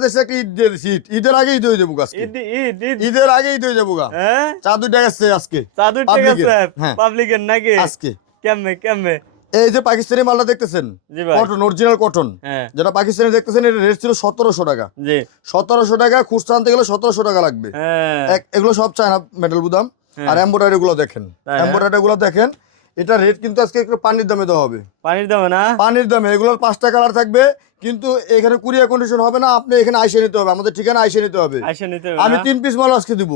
বাংলাদেশে একটা ঈদ দিয়ে দিছি, ঈদের আগে ঈদ হয়ে যাবো আজকে, ঈদের আগে ঈদ হয়ে যাবো। চা 2 টাকা আছে আজকে, চা 2 টাকা আছে হ্যাঁ পাবলিকের নাকি আজকে। কেমনে এই যে পাকিস্তানি মালটা দেখতেছেন, কটন, অরিজিনাল কটন, যেটা পাকিস্তানি দেখতেছেন, এর রেট ছিল 1700 টাকা। জি 1700 টাকা, খুচরা আনতে গেলে 1700 টাকা লাগবে। এগুলো সব চায়না মেটাল বুদাম। আর এমব্রয়ডারি গুলো দেখেন, এমব্রয়ডারি গুলো দেখেন, এটা রেট কিন্তু আজকে একটু পানির দামে দেওয়া হবে। পানির দামে না? পানির দামে। এগুলোর 5টা কালার থাকবে, কিন্তু এখানে কুরিয়ার কন্ডিশন হবে না, আপনি এখানে আইসে নিতে হবে, আমাদের ঠিকানা আইসে নিতে হবে। আমি 3 পিস মাল আজকে দিব,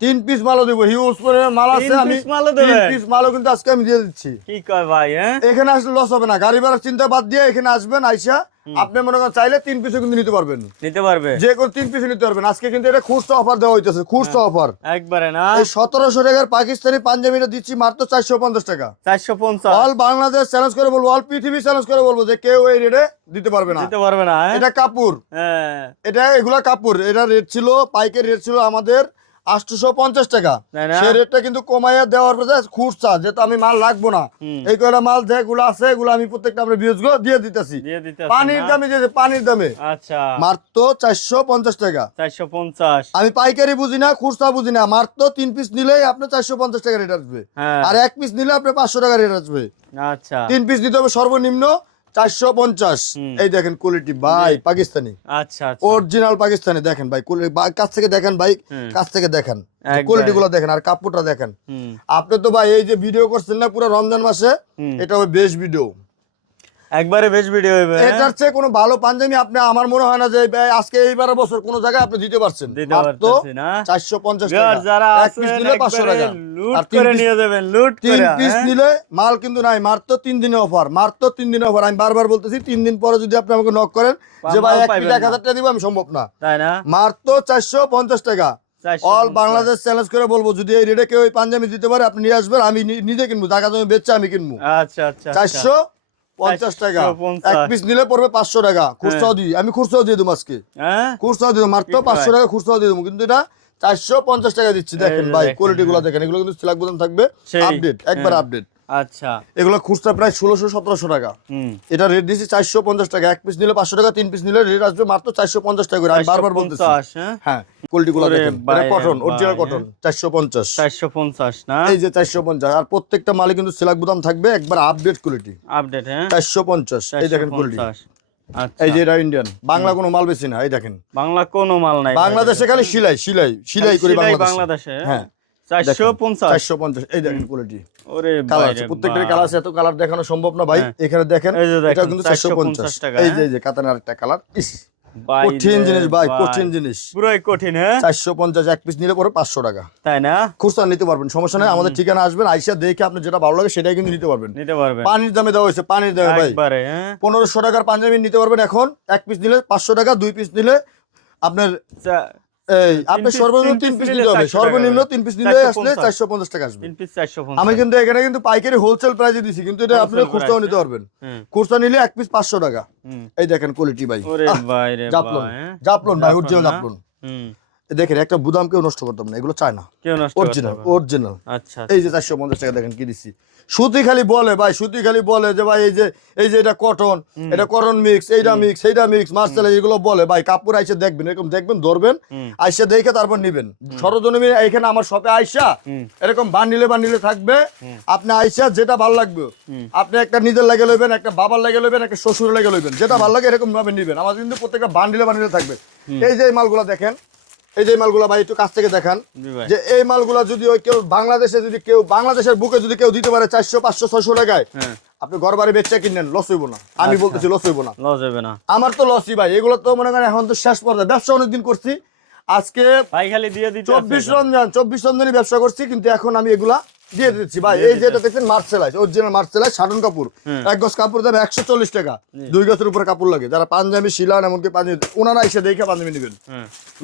3 পিস মালও দিব, হিউজ করে মাল আছে, আমি 3 পিস মালও কিন্তু আজকে আমি দিয়ে দিচ্ছি। কি কয় ভাই, এখানে আসলে লস হবে না, গাড়ি ভাড়ার চিন্তা বাদ দিয়ে এখানে আসবেন, আইসা আপনি মনে করেন চাইলে 3 পিসও কিন্তু নিতে পারবেন, যে কোনো 3 পিসও নিতে পারবেন। আজকে কিন্তু এটা খুচরা অফার দেওয়া হইতেছে, খুচরা অফার একবারে না। এই 1700 টাকার পাকিস্তানি পাঞ্জাবিটা দিচ্ছি মাত্র 450 টাকা। 450। অল বাংলাদেশ চ্যালেঞ্জ করে বলবো, অল পৃথিবী চ্যালেঞ্জ করে বলবো যে কেউ এই রেটে দিতে পারবে না। এটা কাপড়, এটা এগুলা কাপড়। এটা রেট ছিল, পাইকারি রেট ছিল আমাদের 850 টাকা। সেই রেটটা কিন্তু কমাইয়া দেওয়ার পরে খুচরা, যেহেতু আমি মাল লাগবো না, এই কয়টা মাল যেগুলো আছে এগুলো আমি প্রত্যেকটা আমরা ভিউজগুলো দিয়ে দিতেছি পানির দামে, যে পানির দামে। আচ্ছা, মাত্র 450 টাকা। 450। আমি পাইকারি বুঝি না, খুচরা বুঝি না, মাত্র 3 পিস নিলেই আপনার 450 টাকা রেট আসবে, আর 1 পিস নিলে আপনার 500 টাকা রেট আসবে। আচ্ছা, 3 পিস নিতে হবে সর্বনিম্ন 450। এই দেখেন কোয়ালিটি ভাই, পাকিস্তানি। আচ্ছা, অরিজিনাল পাকিস্তানি। দেখেন ভাই, কাছ থেকে দেখেন ভাই, কাছ থেকে দেখেন কোয়ালিটি গুলো দেখেন, আর কাপড়টা দেখেন। আপনি তো ভাই এই যে ভিডিও করছেন না পুরো রমজান মাসে, এটা হবে বেস্ট ভিডিও, একবারে বেস্ট ভিডিও হবে। এটার চেয়ে কোনো ভালো পাঞ্জাবি আপনি, আমার মনে হয় না যে আজকে এইবার বছর কোন জায়গায় আপনি দিতে পারছেন। মাত্র 450 টাকা, যারা এক পিস নিলে 500 টাকা, আর 3 পিস নিয়ে যাবেন লুট করে। 3 পিস নিলে মাল কিন্তু নাই, মাত্র 3 দিনে অফার, মাত্র 3 দিনে অফার। আমি বারবার বলতেছি 3 দিন পরে যদি আপনি আমাকে নক করেন যে ভাই 1000 টাকা দিব, আমি সম্ভব না, তাই না? মাত্র 450 টাকা। অল বাংলাদেশ চ্যালেঞ্জ করে বলবো, যদি এই রেটে কেউ এই পাঞ্জাবি দিতে পারে আপনি নিয়ে আসবেন, আমি নিজে কিনবো, জায়গা জমি বেচে আমি কিনবো। আচ্ছা আচ্ছা, 450 টাকা। এক পিস নিলে পড়বে 500 টাকা। খুচরাও দিই, আমি খুচরাও দিয়ে দেবো আজকে, খুচরাও দিয়ে দেবো, মাত্র 500 টাকা খুচরাও দিয়ে দেবো, কিন্তু এটা 450 টাকা দিচ্ছি। দেখেন ভাই কোয়ালিটি গুলো দেখেন, এগুলো কিন্তু সিলাক বোতাম থাকবে, আপডেট, একবার আপডেট। আচ্ছা, এগুলো খুচরা প্রায় 1600-1700 টাকা, এটা রেট দিয়েছি 450 টাকা। এক পিস নিলে 500 টাকা, 3 পিস নিলে রেট আসবে মাত্র 450 টাকা করে। আমি বারবার বলতেছি, হ্যাঁ কোয়ালিটি গুলো দেখেন, এটা কটন, অরিজিনাল কটন। 450 না, এই যে 450। আর প্রত্যেকটা মালে কিন্তু সিলাক বোতাম থাকবে, একবার আপডেট কোয়ালিটি, আপডেট। 450। এই দেখেন কোয়ালিটি, এই যে এটা ইন্ডিয়ান, বাংলা কোনো মাল বেশি না। এই দেখেন, বাংলা কোনো মাল নাই, বাংলাদেশে খালি সিলাই করে বাংলাদেশে। হ্যাঁ 450। এই দেখেন কোয়ালিটি, প্রত্যেকটা কালার আছে, এত কালার দেখানো সম্ভব না ভাই। এখানে দেখেন, এটা কিন্তু 450 টাকা। এই যে কাতানের আরেকটা কালার, কঠিন জিনিস ভাই, কঠিন জিনিস, পুরোই কঠিন। 450। এক পিস নিলে পরে 500 টাকা, তাই না? খুচরা নিতে পারবেন, সমস্যা নাই, আমাদের ঠিকানা আসবেন, আইসা দেখে আপনি যেটা ভালো লাগে সেটাই কিন্তু নিতে পারবেন। পানির দামে দেওয়া হয়েছে, পানির দামে ভাই। 1500 টাকার পাঞ্জাবি নিতে পারবেন এখন, এক পিস নিলে 500 টাকা, 2 পিস নিলে আপনার আপনি সর্বনিম্ন 3 পিস নিতে হবে, সর্বনিম্ন 3 পিস নিলে আসলে 450 টাকা আসবে। আমি কিন্তু এখানে কিন্তু পাইকারি হোলসেল প্রাইসে দিছি, কিন্তু এটা আপনি খুচরাও নিতে পারবেন। খুচরা নিলে এক পিস 500 টাকা। এই দেখেন কোয়ালিটি ভাই, জাফলন, জাফলন ভাই, অরিজিনাল জাফলন। দেখেন একটা বুদাম কেউ নষ্ট করতাম না, এগুলো চায় না, অরিজিনাল, অরিজিনাল। আচ্ছা, এই যে 450 টাকা দেখেন কি দিছি। সুতি খালি বলে ভাই, সুতি খালি বলে যে ভাই এই যে এটা কটন, এটা কটন মিক্স, এইটা মিক্স, সেইটা মিক্স, মার্সেল, এগুলো বলে ভাই। কাপড় আইসা দেখবেন, এরকম দেখবেন, ধরবেন, আইসা দেখে তারপর নিবেন। সরজমিনে এখানে আমার শপে আইসা এরকম বান্ডিলে থাকবে, আপনি আইসা যেটা ভালো লাগবে, আপনি একটা নিজের লাগে লইবেন, একটা বাবার লাগে লইবেন, একটা শ্বশুরের লাগে লইবেন, যেটা ভালো লাগে এরকম ভাবে নিবেন। আমার কিন্তু প্রত্যেকটা বান্ডিলে থাকবে। এই যে মালগুলা দেখেন, এই যে মালগুলা ভাই একটু কাছ থেকে দেখান, যে এই মালগুলা যদি ওই কেউ বাংলাদেশে, যদি কেউ বাংলাদেশের বুকে যদি কেউ দিতে পারে 400, 500, 600 টাকায়, আপনি ঘর বাড়ি বেচা কিনেন, লস হইব না। আমি বলতেছি লস হইব না, লস হইবে না। আমার তো লসই ভাই, এগুলো তো মনে করেন এখন তো শেষ পর্যায়ে। ব্যবসা অনেকদিন করছি, আজকে ভাই খালি দিয়ে দিতে 24 রমজানই ব্যবসা করছি, কিন্তু এখন আমি এগুলা দিয়ে দিচ্ছি ভাই। এই যেটা দেখছেন মার্সেলাইজ, অরিজিনাল মার্সেলাইজ শাটন কাপড়, এক গজ কাপড় দাম 140 টাকা। 2 গজের উপরে কাপড় লাগে, যারা পাঞ্জাবি শিলান, এমনকি পাঞ্জাবি ওনারা এসে দেখে পাঞ্জাবি নেবেন,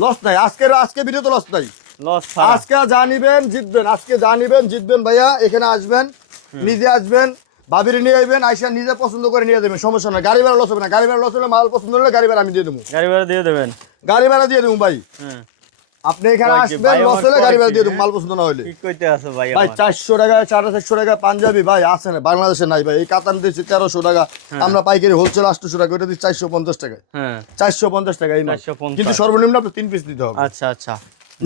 লস নাই। আজকে ভিডিও তো লস নাই, আজকে যা নিবেন জিতবেন, আজকে যা নিবেন জিতবেন ভাইয়া। এখানে আসবেন, নিজে আসবেন, ভাবিরে নিয়ে আসবেন, আইসা নিজে পছন্দ করে নিয়ে যাবেন, সমস্যা নাই। গাড়ি ভাড়া লস হবে না, গাড়ি ভাড়া লস হলে মাল পছন্দ হলে গাড়ি ভাড়া আমি দিয়ে দেবো, গাড়ি ভাড়া দিয়ে দেবেন, গাড়ি ভাড়া দিয়ে দেবো ভাই। আপনি এখানে কয় কি? আসবেন, ভাই, লস আমার হলে গাড়ি কয় ভাড়া কি, দিয়ে দেবো, হ্যাঁ? মাল পছন্দ না হলে। কি কইতে আছে ভাই ভাই আমার? 400 টাকা 450 টাকা পাঞ্জাবি ভাই আছে না, বাংলাদেশে নাই ভাই। এই কাতান দিচ্ছি 1300 টাকা, আমরা পাইকারি হোলসেল 800 টাকা, ওটা দিচ্ছি 450 টাকায়। হ্যাঁ 450 টাকা এই মাল। 450। কিন্তু সর্বনিম্ন আপনি 3 পিস দিতে হবে। আচ্ছা আচ্ছা,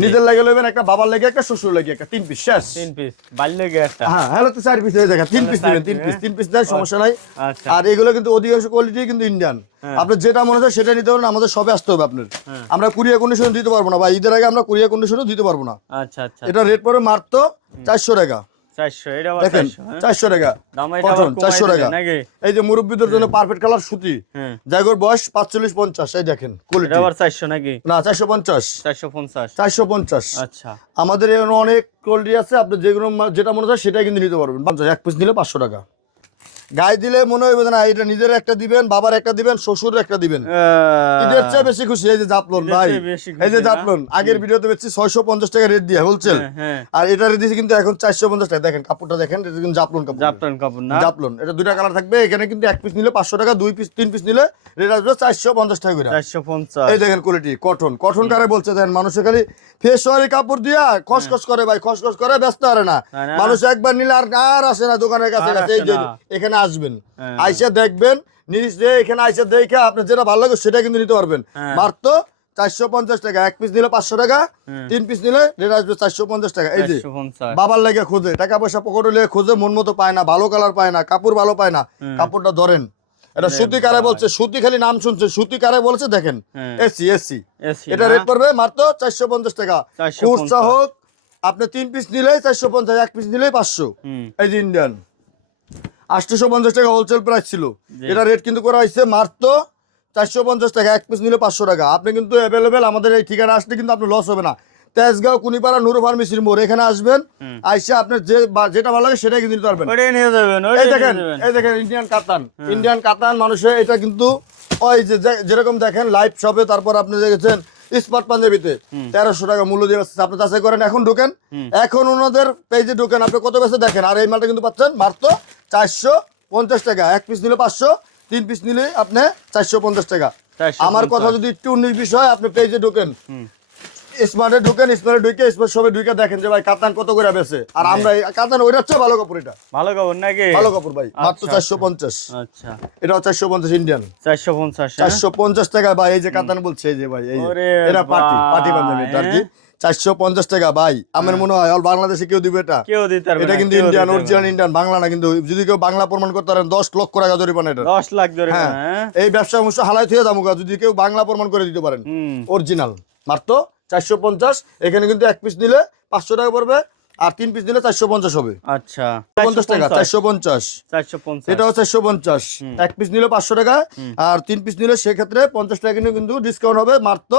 নিজের লাগে লইবেন একটা, বাবার লাগে একটা, শ্বশুর লাগে একটা, 3 পিস শেষ। 3 পিস বাল্যে গে একটা। হ্যাঁ হ্যালো তো 4 পিস হয়ে যায়, 3 পিস দিবেন, 3 পিস দেন, সমস্যা নাই। আচ্ছা আর এগুলো কিন্তু অধিকাংশ কোয়ালিটি কিন্তু ইন্ডিয়ান। আপনি যেটা মনে হয় সেটা নিতে পারেন, আমাদের সবে আসতে হবে আপনার। আমরা কুরিয়ার কন্ডিশন দিতে পারবো না ভাই, ঈদের আগে আমরা কুরিয়ার কন্ডিশনও দিতে পারবো না। আচ্ছা আচ্ছা, এটা রেট পড়ে মাত্র 400 টাকা। 400 এটা আবার দেখেন 400, হ্যাঁ? 400 টাকা দাম এটা আবার কটন, কমাই 400 টাকা। দিলেন নাকি? এই যে মুরব্বিদের জন্য পারফেক্ট কালার সুতি, হ্যাঁ জায়গার বয়স 45-50, এই দেখেন এটা কোয়ালিটি। আবার 400 নাকি? না 450, 450। 450। আচ্ছা আমাদের এখানে অনেক কোয়ালিটি আছে, আপনি যেগুলো যেটা মনে হয় সেটাই কিন্তু নিতে পারবেন। 50 এক পিস নিলে 500 টাকা। গায়ে দিলে মনে হইবে না এটা নিজের একটা দিবেন, বাবার একটা দিবেন, শ্বশুরের একটা দিবেন, ঈদের চেয়ে বেশি খুশি। এই যে জাপলন ভাই, চেয়ে বেশি খুশি এই যে না? জাপলন আগের ভিডিওতে বেচছি 650 টাকা রেট দিয়ে হোলসেল, হ্যাঁ আর এটা রেট দিয়েছি কিন্তু এখন 450 টাকা। দেখেন কাপড়টা দেখেন, এটা কিন্তু জাপলন কাপড়। জাপান কাপড় না? জাপলন, এটা দুইটা কালার থাকবে। এখানে কিন্তু এক পিস নিলে 500 টাকা, 2 পিস 3 পিস নিলে রেট আসবে 450 টাকা করে। 450। এই দেখেন কোয়ালিটি কটন, কটন কারে বলছে দেখেন, মানুষের খালি ফেসওয়ারি কাপড় দিয়া খসখস করে ভাই, খসখস করে ব্যস্ত পারে না না। মানুষ। একবার নিলে আর আর আসে না দোকানের কাছে আর কাছে। এই আসে যে না। এখানে আসবেন, হ্যাঁ। আইসা দেখবেন, নিজ দিয়ে এখানে আইসা দেখে আপনার যেটা ভালো লাগে সেটা কিন্তু নিতে পারবেন। হ্যাঁ। মাত্র 450 টাকা। এক পিস নিলে 500 টাকা, 3 পিস নিলে রেট আসবে 450 টাকা। এই যে 450। বাবার লাগে খোঁজে, টাকা পয়সা পকেটে লেগে খোঁজে, মন মতো পায় না, ভালো কালার পায় না, কাপড় ভালো পায় না, কাপড়টা ধরেন। এটা সুতি কারে বলছে, সুতি খালি নাম শুনছে, সুতি কারে বলছে দেখেন, এসি এসি। এসি এটা না? রেট পড়বে মাত্র 450 টাকা। 450 খুচরা হোক আপনি 3 পিস নিলেই 450, এক পিস নিলেই 500। হুম। এই যে ইন্ডিয়ান 850 টাকা হোলসেল প্রাইস ছিল, এটা রেট কিন্তু করা হয়েছে মাত্র 450 টাকা। এক পিস নিলে 500 টাকা। আপনি কিন্তু অ্যাভেলেবেল, আমাদের এই ঠিকানা আসলে কিন্তু আপনার লস হবে না। তেজগাঁও কুনিপাড়া নুরু ফার্মেসির মোড়, এখানে আসবেন, আইসা আপনার যেটা ভালো লাগে সেটাই কিন্তু নিতে পারবেন। ওটাই নিয়ে যাবেন, এই ওটাই দেখেন, নিয়ে যাবেন। এই দেখেন ইন্ডিয়ান কাতান, ইন্ডিয়ান কাতান মানুষের এটা কিন্তু ওই যে যেরকম দেখেন লাইভ শপে, তারপর আপনি দেখেছেন স্মার্ট পাঞ্জাবিতে 1300 টাকা মূল্য দিয়ে বেচতেছে। আপনি যাচাই করেন, এখন ঢোকেন, এখন ওনাদের পেজে ঢোকেন, আপনি কত বেচে দেখেন। আর এই মালটা কিন্তু পাচ্ছেন মাত্র 450 টাকা। এক পিস নিলে 500, 3 পিস নিলে আপনি 450 টাকা। 450। আমার কথা যদি একটু 19 বিষয়, আপনি পেজে ঢোকেন, স্মার্টে ঢুকেন, স্মার্টে ঢুকে স্মার্ট শপে ঢুকে দেখেন যে ভাই কাতান কত করে বেচে। আর আমরা এই কাতান ওইটা হচ্ছে ভালো কাপড়, এটা ভালো কাপড় নাকি? ভালো কাপড় ভাই, মাত্র আচ্ছা, 450। আচ্ছা এটা 450 ইন্ডিয়ান, 450, হ্যাঁ? 450 টাকা ভাই। এই যে কাতান বলছে, এই যে ভাই, এই যে ওরে এটা পার্টি ভাই, পার্টি পাঞ্জাবি আর কি। 450 টাকা ভাই। আমার মনে হয় অল বাংলাদেশে কেউ দিবে এটা। কেউ দিতে পারবে এটা না, কিন্তু কেউ ইন্ডিয়ান, দিতে পারবে অরিজিনাল না। ইন্ডিয়ান, বাংলা না। কিন্তু যদি কেউ বাংলা প্রমাণ করতে পারেন 10 লক্ষ টাকা জরিমানা এটা। 10 লাখ ধরে, হ্যাঁ, হ্যাঁ? এই ব্যবসা অংশ হালাই থেকে দামুকা যদি কেউ বাংলা প্রমাণ করে দিতে পারেন হুম। অরিজিনাল। মাত্র 450। এখানে কিন্তু এক পিস নিলে 500 টাকা পড়বে, আর 3 পিস নিলে 450 হবে। আচ্ছা 50 টাকা, 450। 450। এটাও 450। এক পিস নিলে 500 টাকা, আর 3 পিস নিলে সেক্ষেত্রে 50 টাকা কিন্তু ডিসকাউন্ট হবে। মাত্র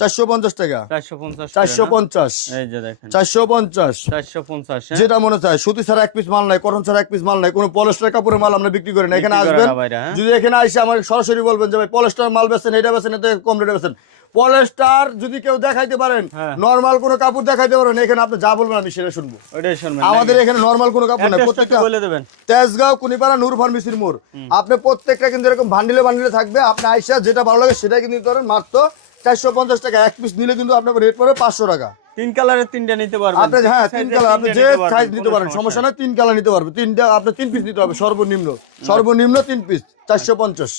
450 টাকা। 450, 450, এই যে দেখেন 450। 450, হ্যাঁ? যেটা মনে চায়, সুতি ছাড়া এক পিস মাল নাই, কটন ছাড়া এক পিস মাল নাই, কোনো পলিস্টার কাপড়ের মাল আমরা বিক্রি করি না। এখানে বিক্রি করে আসবেন, না বাইরে, হ্যাঁ? যদি এখানে আসে আমার সরাসরি বলবেন যে ভাই পলিস্টার মাল বেচেন, এটা বেচেন, এতে কম রেটে বেচেন। পলিস্টার যদি কেউ দেখাইতে পারেন, হ্যাঁ। নরমাল কোনো কাপড় দেখাইতে পারেন, এখানে আপনি যা বলবেন আমি সেটা শুনবো। ওটাই শুনবেন আমাদের নাকি? এখানে নরমাল কোনো কাপড় নাই, অ্যাড্রেসটা প্রত্যেকটা একটু বলে দেবেন। তেজগাঁও কুনিপাড়া নূর ফার্মেসির মোড়। আপনি প্রত্যেকটা কিন্তু এরকম বান্ডিলে বান্ডিলে থাকবে, আপনি আইসা যেটা ভালো লাগে সেটাই কিন্তু নিতে পারেন। মাত্র 450 টাকা। এক পিস নিলে কিন্তু আপনার রেট পড়বে 500 টাকা। 3 কালারের 3টা নিতে পারবেন। আপনি হ্যাঁ 3 সাইজের কালার, আপনি 3টা যে নিতে পারবেন, সাইজ নিতে কোনো পারেন, সমস্যা না। 3 কালার নিতে পারবে, 3টা আপনি 3 পিস নিতে হবে সর্বনিম্ন, সর্বনিম্ন 3 পিস 450।